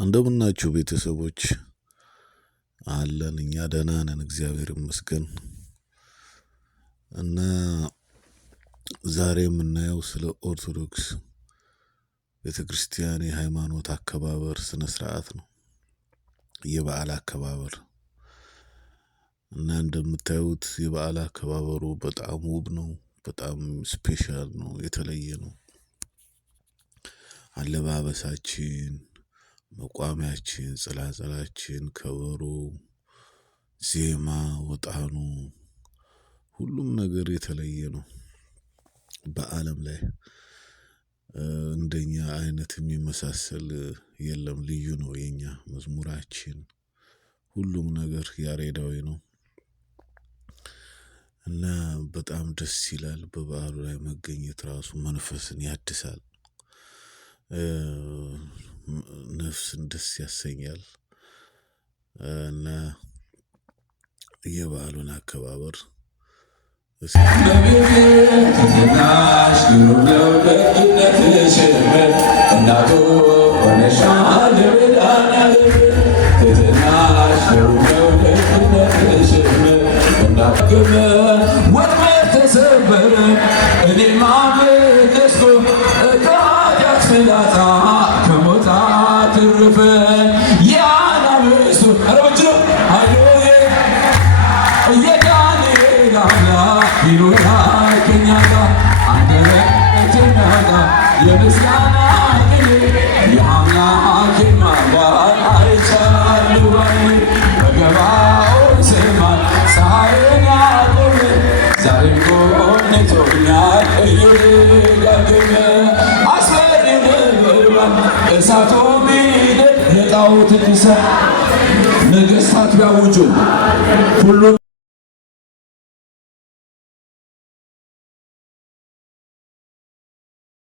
እንደምናችሁ ቤተሰቦች አለን እኛ ደህና ነን እግዚአብሔር ይመስገን። እና ዛሬ የምናየው ስለ ኦርቶዶክስ ቤተክርስቲያን የሃይማኖት አከባበር ስነ ስርዓት ነው። የበዓል አከባበር እና እንደምታዩት የበዓል አከባበሩ በጣም ውብ ነው፣ በጣም ስፔሻል ነው፣ የተለየ ነው። አለባበሳችን፣ መቋሚያችን፣ ጽላጽላችን፣ ከበሮ፣ ዜማ፣ ወጣኑ ሁሉም ነገር የተለየ ነው። በዓለም ላይ እንደኛ አይነት የሚመሳሰል የለም። ልዩ ነው የኛ መዝሙራችን፣ ሁሉም ነገር ያሬዳዊ ነው እና በጣም ደስ ይላል። በበዓሉ ላይ መገኘት ራሱ መንፈስን ያድሳል፣ ነፍስን ደስ ያሰኛል። እና የበዓሉን አከባበር ነገስታት ቢያውጁ ሁሉ